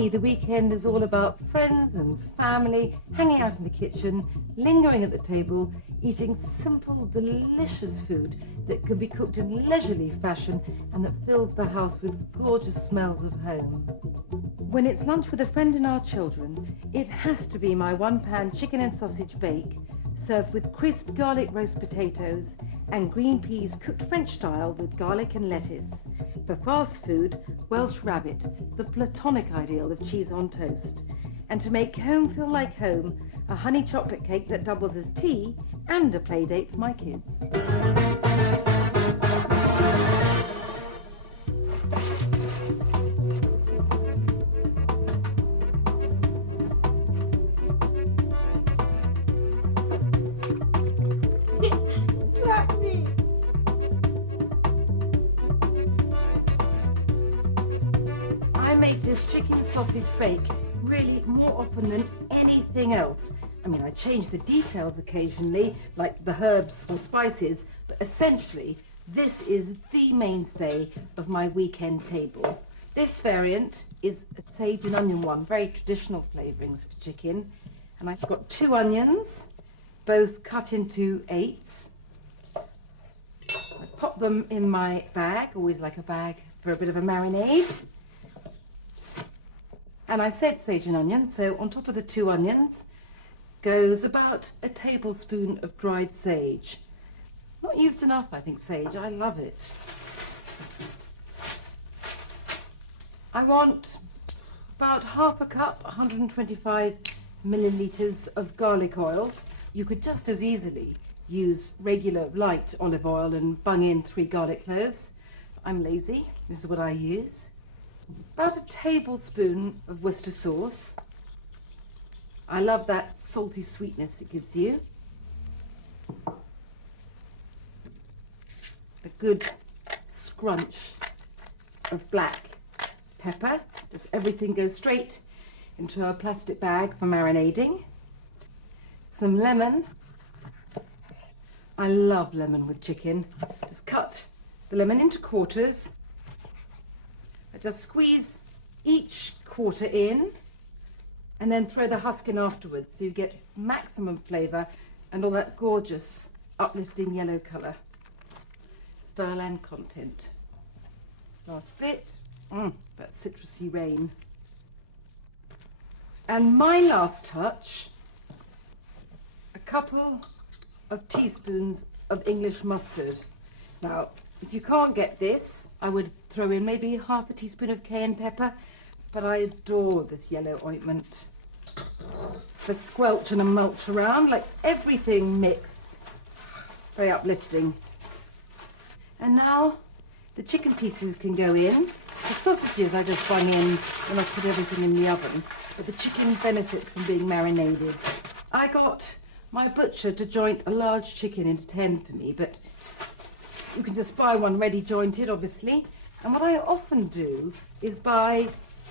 me, the weekend is all about friends and family, hanging out in the kitchen, lingering at the table, eating simple, delicious food that can be cooked in leisurely fashion and that fills the house with gorgeous smells of home. When it's lunch with a friend and our children, it has to be my one-pan chicken and sausage bake, served with crisp garlic roast potatoes and green peas cooked French style with garlic and lettuce. For fast food, Welsh rabbit, the platonic ideal of cheese on toast. And to make home feel like home, a honey chocolate cake that doubles as tea and a play date for my kids. I make this chicken sausage bake really more often than anything else. I mean, I change the details occasionally, like the herbs or spices, but essentially this is the mainstay of my weekend table. This variant is a sage and onion one, very traditional flavourings for chicken. And I've got 2 onions, both cut into 8s. I pop them in my bag, always like a bag for a bit of a marinade. And I said sage and onion, so on top of the 2 onions goes about a tablespoon of dried sage. Not used enough, I think, sage. I love it. I want about half a cup, 125 millilitres of garlic oil. You could just as easily use regular light olive oil and bung in 3 garlic cloves. I'm lazy. This is what I use. About a tablespoon of Worcester sauce. I love that salty sweetness it gives you. A good scrunch of black pepper. Just everything goes straight into a plastic bag for marinading. Some lemon. I love lemon with chicken. Just cut the lemon into quarters. I just squeeze each quarter in and then throw the husk in afterwards so you get maximum flavour and all that gorgeous uplifting yellow colour. Style and content. Last bit, that citrusy rain. And my last touch, a couple of teaspoons of English mustard. Now, if you can't get this, I would throw in maybe half a teaspoon of cayenne pepper, but I adore this yellow ointment. For squelch and a mulch around, like everything mixed. Very uplifting. And now the chicken pieces can go in. The sausages I just bung in when I put everything in the oven, but the chicken benefits from being marinated. I got my butcher to joint a large chicken into 10 for me, but you can just buy one ready jointed, obviously. And what I often do is buy,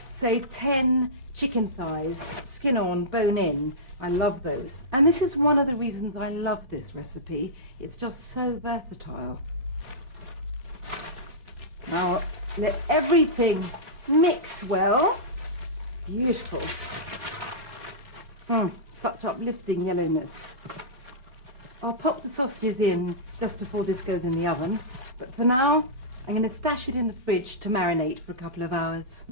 say, 10 chicken thighs, skin on, bone in. I love those. And this is one of the reasons I love this recipe. It's just so versatile. Now, let everything mix well. Beautiful. Such uplifting yellowness. I'll pop the sausages in just before this goes in the oven, but for now I'm going to stash it in the fridge to marinate for a couple of hours.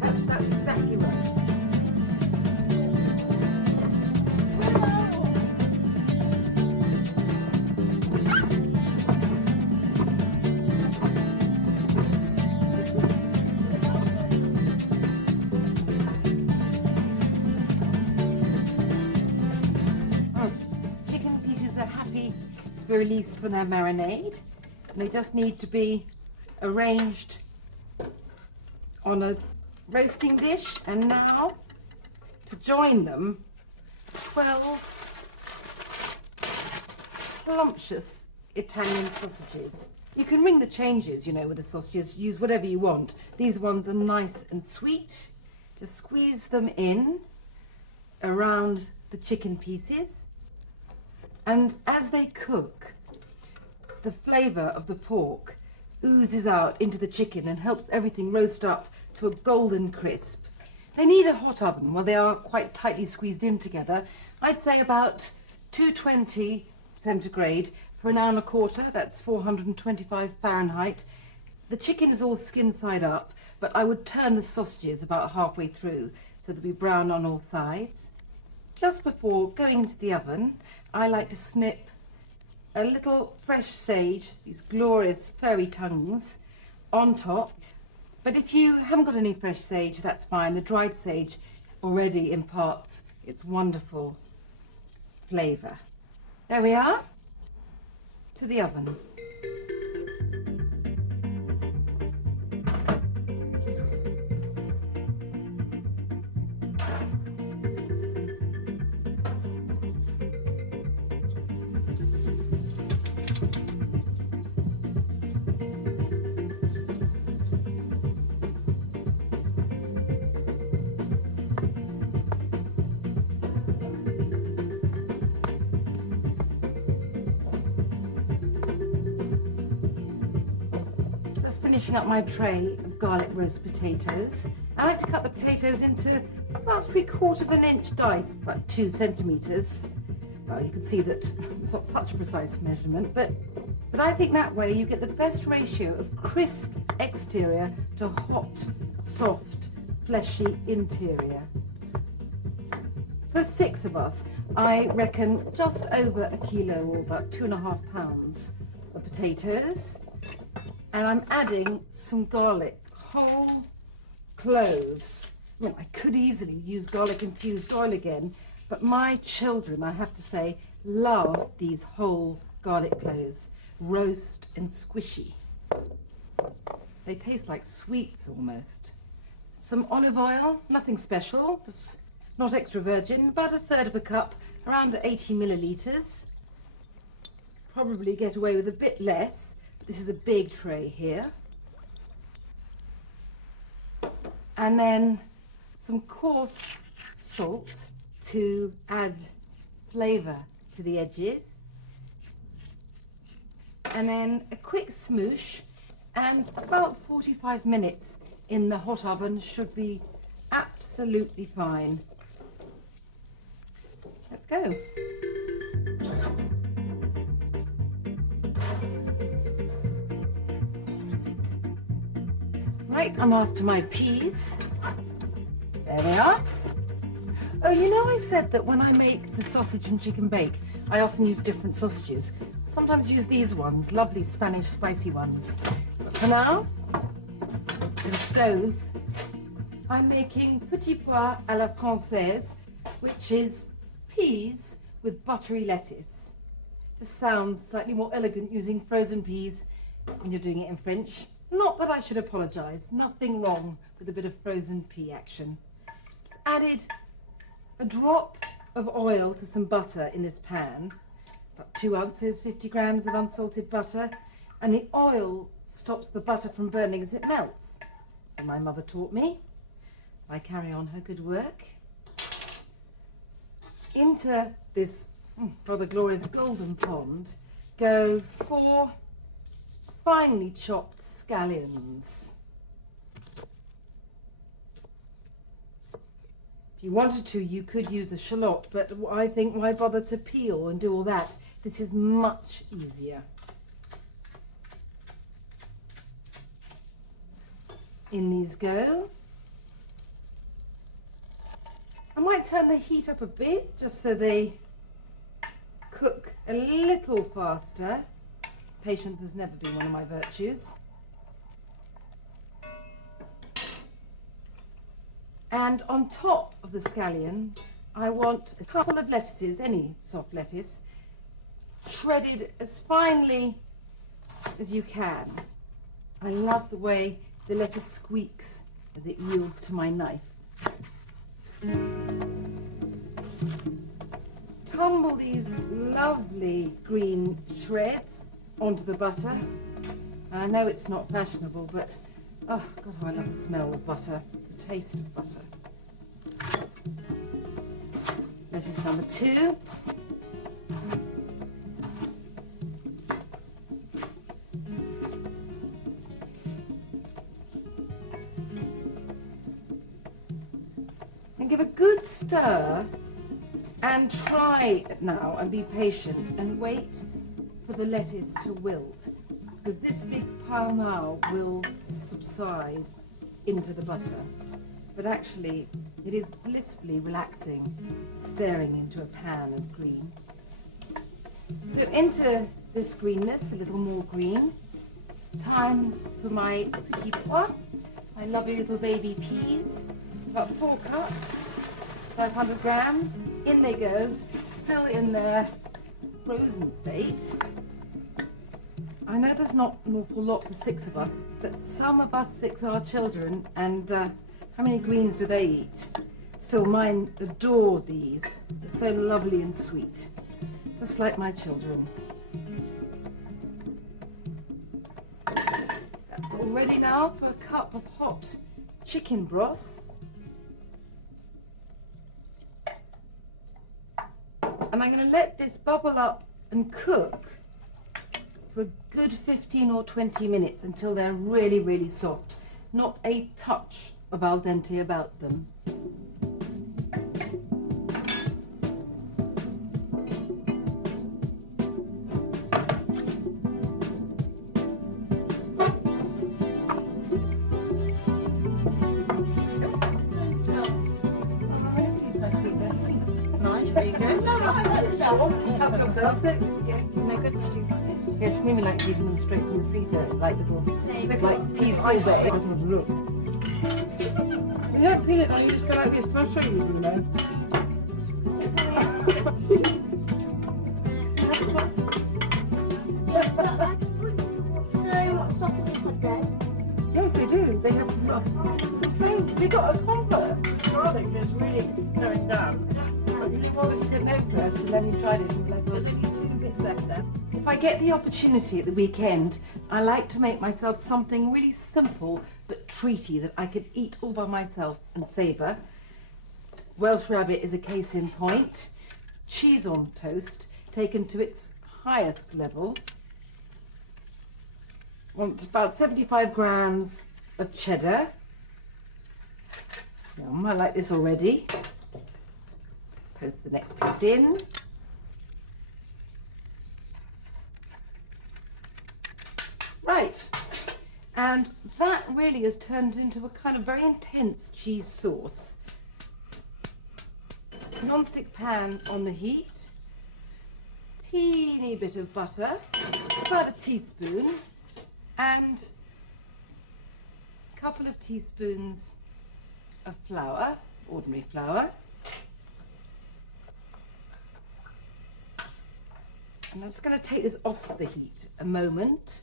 That's exactly right. Be released from their marinade, and they just need to be arranged on a roasting dish. And now to join them, 12 plumptious Italian sausages. You can ring the changes, you know, with the sausages, use whatever you want. These ones are nice and sweet. Just squeeze them in around the chicken pieces. And as they cook, the flavour of the pork oozes out into the chicken and helps everything roast up to a golden crisp. They need a hot oven. Well, they are quite tightly squeezed in together. I'd say about 220 centigrade for an hour and a quarter. That's 425 Fahrenheit. The chicken is all skin side up, but I would turn the sausages about halfway through so they'll be brown on all sides. Just before going into the oven, I like to snip a little fresh sage, these glorious furry tongues, on top. But if you haven't got any fresh sage, that's fine. The dried sage already imparts its wonderful flavour. There we are. To the oven. Finishing up my tray of garlic roast potatoes. I like to cut the potatoes into about 3/4 inch dice, about 2 centimetres. Well, you can see that it's not such a precise measurement, but I think that way you get the best ratio of crisp exterior to hot, soft, fleshy interior. For 6 of us, I reckon just over a kilo, or about 2.5 pounds of potatoes. And I'm adding some garlic, whole cloves. Well, I could easily use garlic infused oil again, but my children, I have to say, love these whole garlic cloves, roast and squishy. They taste like sweets almost. Some olive oil, nothing special, just not extra virgin, about 1/3 cup, around 80 millilitres. Probably get away with a bit less. This is a big tray here. And then some coarse salt to add flavour to the edges. And then a quick smoosh, and about 45 minutes in the hot oven should be absolutely fine. Let's go. Right, I'm off to my peas. There they are. Oh, you know, I said that when I make the sausage and chicken bake, I often use different sausages. Sometimes use these ones, lovely Spanish spicy ones. But for now, in the stove, I'm making petit pois à la française, which is peas with buttery lettuce. Just sounds slightly more elegant using frozen peas when you're doing it in French. Not that I should apologise, nothing wrong with a bit of frozen pea action. Just added a drop of oil to some butter in this pan, about 2 ounces, 50 grams of unsalted butter, and the oil stops the butter from burning as it melts. So my mother taught me. I carry on her good work. Into this rather glorious golden pond go 4 finely chopped scallions. If you wanted to, you could use a shallot, but I think why bother to peel and do all that? This is much easier. In these go. I might turn the heat up a bit just so they cook a little faster. Patience has never been one of my virtues. And on top of the scallion, I want a couple of lettuces, any soft lettuce, shredded as finely as you can. I love the way the lettuce squeaks as it yields to my knife. Tumble these lovely green shreds onto the butter. I know it's not fashionable, but oh God, how I love the smell of butter, the taste of butter. Lettuce number 2. And give a good stir and try now and be patient and wait for the lettuce to wilt, because this big pile now will subside into the butter. But actually, it is blissfully relaxing, staring into a pan of green. So into this greenness, a little more green, time for my petit pois, my lovely little baby peas, about 4 cups, 500 grams. In they go, still in their frozen state. I know there's not an awful lot for 6 of us, but some of us 6 are children, and how many greens do they eat? Still, mine adore these. They're so lovely and sweet, just like my children. That's all ready now for a cup of hot chicken broth. And I'm going to let this bubble up and cook for a good 15 or 20 minutes until they're really, really soft. Not a touch of al dente about them. Yes, maybe like eating them straight from the freezer, like peas sorbet. Look. You don't peel it, you just go like this. I'll show you, you know. Yes, they do. They have they got a comfort. Garlic is really going down. Well, this is a no first, and then we tried it. There's only 2 bits left there. If I get the opportunity at the weekend, I like to make myself something really simple but treaty that I could eat all by myself and savour. Welsh rabbit is a case in point. Cheese on toast, taken to its highest level. Want about 75 grams of cheddar. Yum, I like this already. Post the next piece in. Right, and that really has turned into a kind of very intense cheese sauce. Non-stick pan on the heat, teeny bit of butter, about a teaspoon, and a couple of teaspoons of flour, ordinary flour. And I'm just going to take this off the heat a moment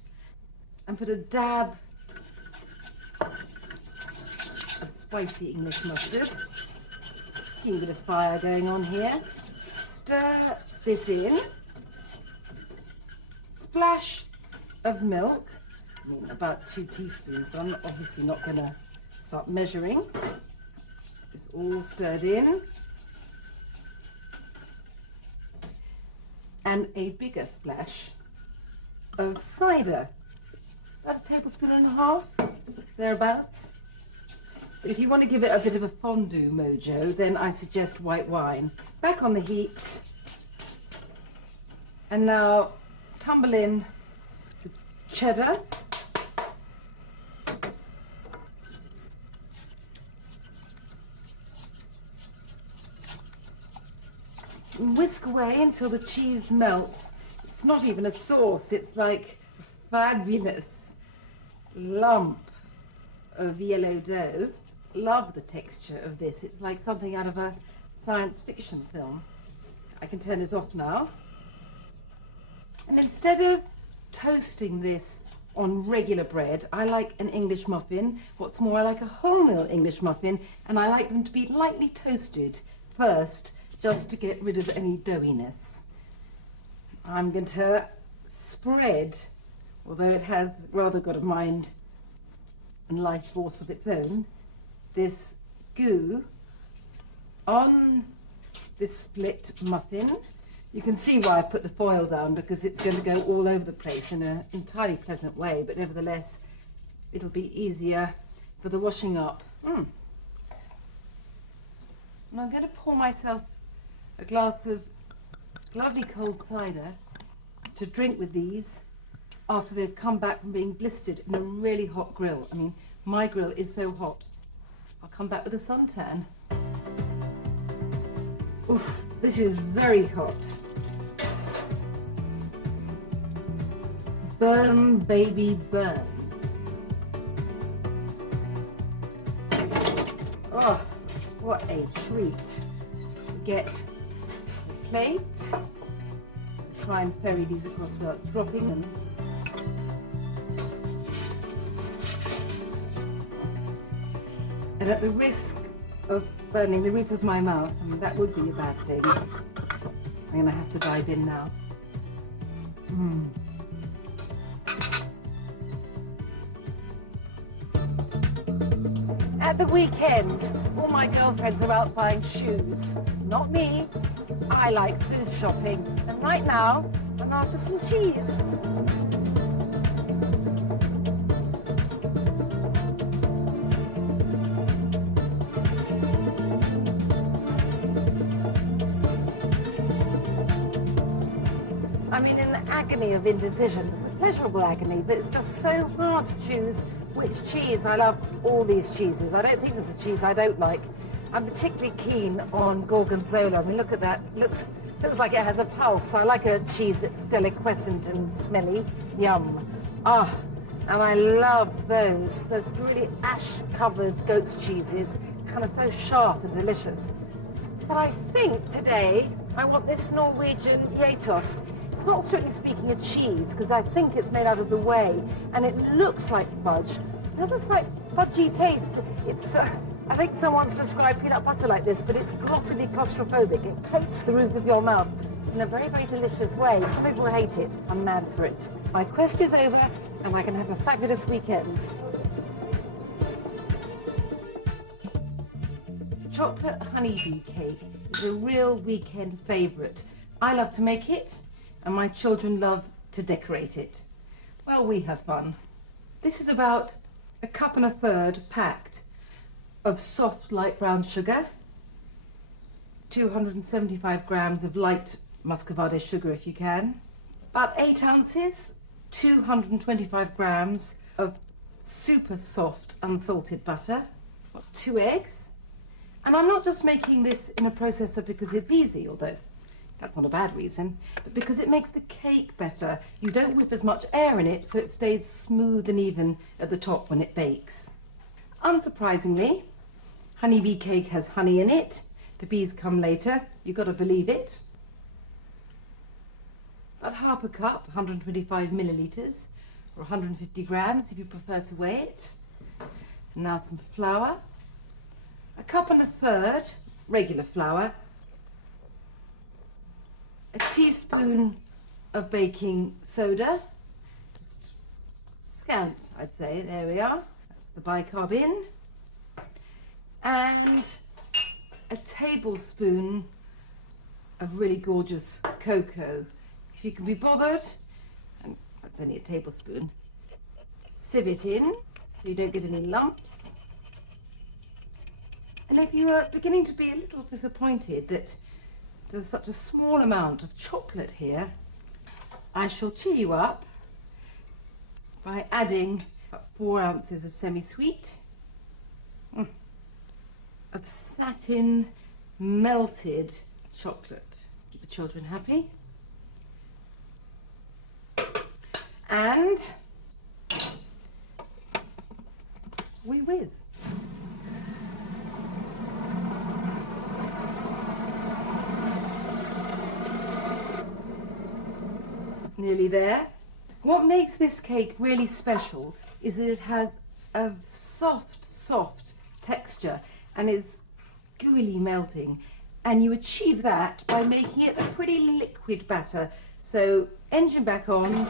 and put a dab of spicy English mustard. Teeny bit of fire going on here. Stir this in. Splash of milk. I mean, about 2 teaspoons, but I'm obviously not going to start measuring. It's all stirred in. And a bigger splash of cider. About 1.5 tablespoons, thereabouts. But if you want to give it a bit of a fondue mojo, then I suggest white wine. Back on the heat. And now tumble in the cheddar. And whisk away until the cheese melts. It's not even a sauce, it's like a fabulous lump of yellow dough. Love the texture of this. It's like something out of a science fiction film. I can turn this off now. And instead of toasting this on regular bread, I like an English muffin. What's more, I like a wholemeal English muffin, and I like them to be lightly toasted first, just to get rid of any doughiness. I'm going to spread although it has rather got a mind and life force of its own, this goo on this split muffin. You can see why I put the foil down, because it's going to go all over the place in an entirely pleasant way, but nevertheless it'll be easier for the washing up. And I'm going to pour myself a glass of lovely cold cider to drink with these after they've come back from being blistered in a really hot grill. I mean, my grill is so hot, I'll come back with a suntan. Oof, this is very hot. Burn, baby, burn. Oh, what a treat. Get a plate. Try and ferry these across without dropping them. And at the risk of burning the roof of my mouth, I mean, that would be a bad thing, I'm going to have to dive in now. At the weekend, all my girlfriends are out buying shoes. Not me. I like food shopping. And right now, I'm after some cheese. I'm in an agony of indecision. It's a pleasurable agony, but it's just so hard to choose which cheese. I love all these cheeses. I don't think there's a cheese I don't like. I'm particularly keen on gorgonzola. I mean, look at that. Looks like it has a pulse. I like a cheese that's deliquescent and smelly. Yum. Ah, and I love those really ash-covered goat's cheeses, kind of so sharp and delicious. But I think today I want this Norwegian Gjetost. It's not strictly speaking a cheese, because I think it's made out of the whey, and it looks like fudge. It has a slight fudgy taste. It's, I think someone's described peanut butter like this, but it's glottily claustrophobic. It coats the roof of your mouth in a very, very delicious way. Some people hate it. I'm mad for it. My quest is over, and I can have a fabulous weekend. Chocolate honeybee cake is a real weekend favourite. I love to make it, and my children love to decorate it. Well, we have fun. This is about 1 1/3 cups packed of soft light brown sugar, 275 grams of light muscovado sugar if you can, about 8 ounces, 225 grams of super soft unsalted butter, 2 eggs. And I'm not just making this in a processor because it's easy, although that's not a bad reason, but because it makes the cake better. You don't whip as much air in it, so it stays smooth and even at the top when it bakes. Unsurprisingly, honeybee cake has honey in it. The bees come later. You've got to believe it. About 1/2 cup, 125 millilitres, or 150 grams if you prefer to weigh it. And now some flour. 1 1/3 cups regular flour. A teaspoon of baking soda, just scant, I'd say. There we are. That's the bicarb in. And a tablespoon of really gorgeous cocoa. If you can be bothered, and that's only a tablespoon, sieve it in so you don't get any lumps. And if you are beginning to be a little disappointed that there's such a small amount of chocolate here, I shall cheer you up by adding about 4 ounces of semi-sweet, of satin melted chocolate. Keep the children happy. And we whiz. Nearly there. What makes this cake really special is that it has a soft texture and is gooey melting, and you achieve that by making it a pretty liquid batter. So engine back on,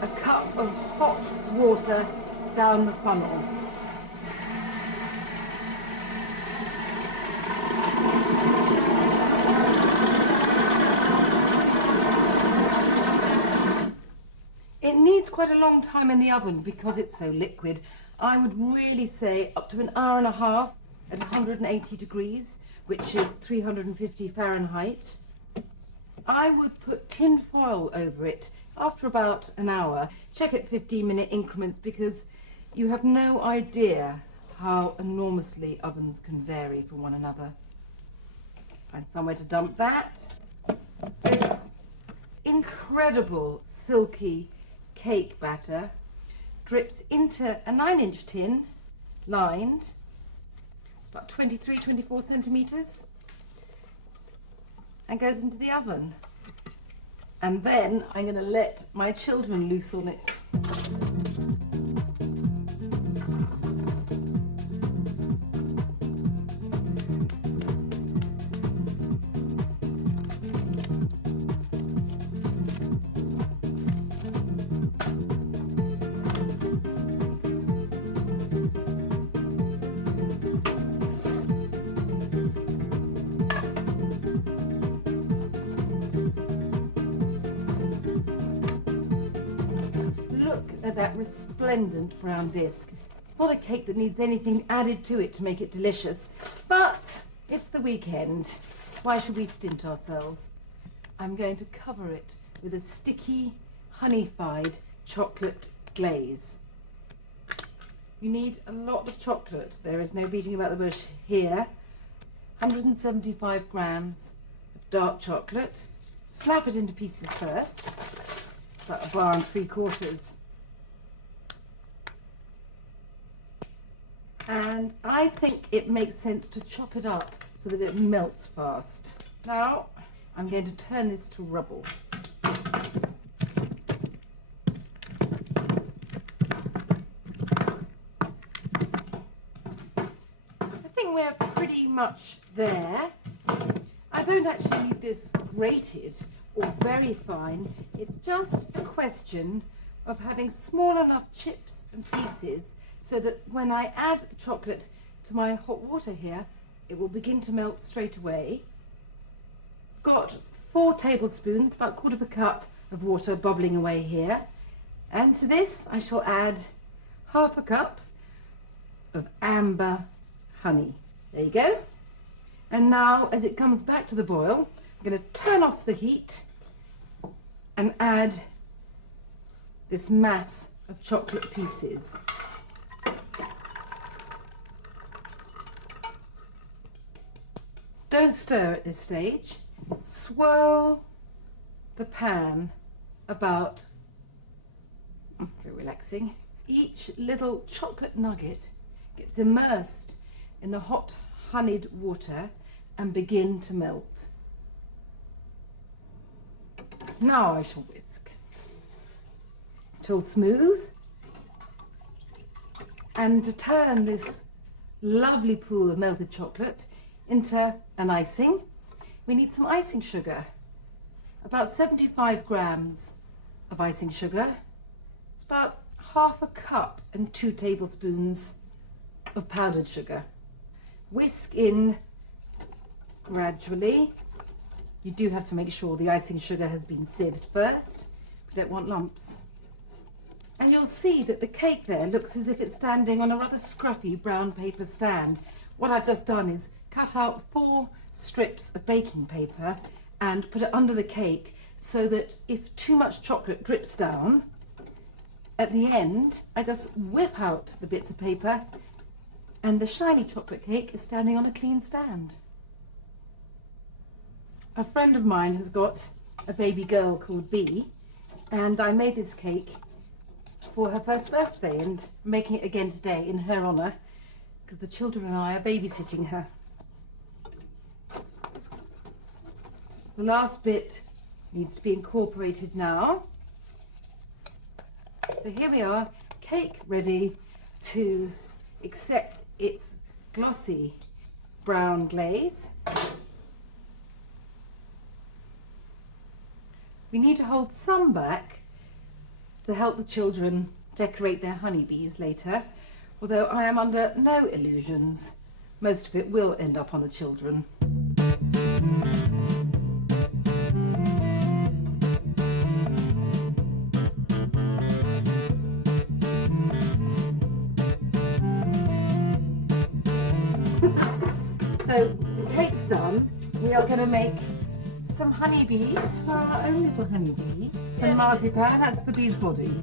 a cup of hot water down the funnel. It needs quite a long time in the oven because it's so liquid. I would really say up to an hour and a half at 180 degrees, which is 350 Fahrenheit. I would put tin foil over it after about an hour. Check at 15-minute increments because you have no idea how enormously ovens can vary from one another. Find somewhere to dump that. This incredible silky cake batter drips into a 9-inch tin, lined. It's about 24 centimetres, and goes into the oven. And then I'm going to let my children loose on it. Look at that resplendent brown disc. It's not a cake that needs anything added to it to make it delicious, but it's the weekend. Why should we stint ourselves? I'm going to cover it with a sticky, honey-fied chocolate glaze. You need a lot of chocolate. There is no beating about the bush here. 175 grams of dark chocolate. Slap it into pieces first. About a bar and 3/4. And I think it makes sense to chop it up so that it melts fast. Now I'm going to turn this to rubble. I think we're pretty much there. I don't actually need this grated or very fine. It's just a question of having small enough chips and pieces so that when I add the chocolate to my hot water here, it will begin to melt straight away. Got 4 tablespoons, about 1/4 cup of water bubbling away here. And to this I shall add 1/2 cup of amber honey. There you go. And now as it comes back to the boil, I'm going to turn off the heat and add this mass of chocolate pieces. Don't stir at this stage. Swirl the pan about, very relaxing. Each little chocolate nugget gets immersed in the hot honeyed water and begin to melt. Now I shall whisk till smooth, and to turn this lovely pool of melted chocolate into an icing, we need some icing sugar. About 75 grams of icing sugar. It's about 1/2 cup and 2 tablespoons of powdered sugar. Whisk in gradually. You do have to make sure the icing sugar has been sieved first. We don't want lumps. And you'll see that the cake there looks as if it's standing on a rather scruffy brown paper stand. What I've just done is cut out 4 strips of baking paper and put it under the cake so that if too much chocolate drips down, at the end I just whip out the bits of paper and the shiny chocolate cake is standing on a clean stand. A friend of mine has got a baby girl called Bee, and I made this cake for her first birthday and I'm making it again today in her honour because the children and I are babysitting her. The last bit needs to be incorporated now. So here we are, cake ready to accept its glossy brown glaze. We need to hold some back to help the children decorate their honeybees later, although I am under no illusions. Most of it will end up on the children. So the cake's done. We are going to make some honeybees for our own little honeybee. Some marzipan, that's the bee's body.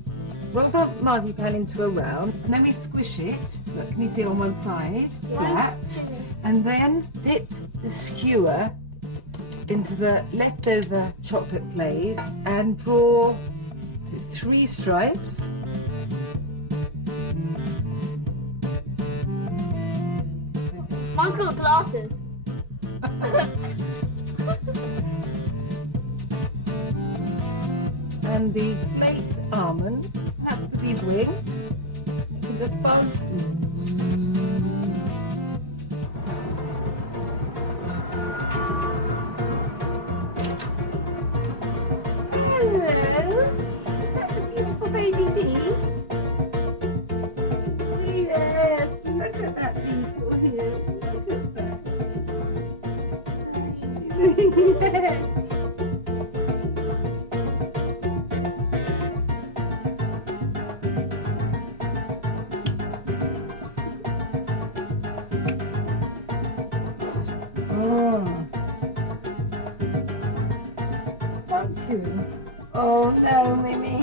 Roll the marzipan into a round and then we squish it. Look, can you see on one side? Flat. And then dip the skewer into the leftover chocolate glaze and draw 3 stripes. Mom's got glasses. And the flaked almond, that's the bee's wing. You can just buzz. Hello, is that the beautiful baby bee? Yes, look at that bee for him. Look at that. Yes. Oh, thank you. Oh no, Mimi.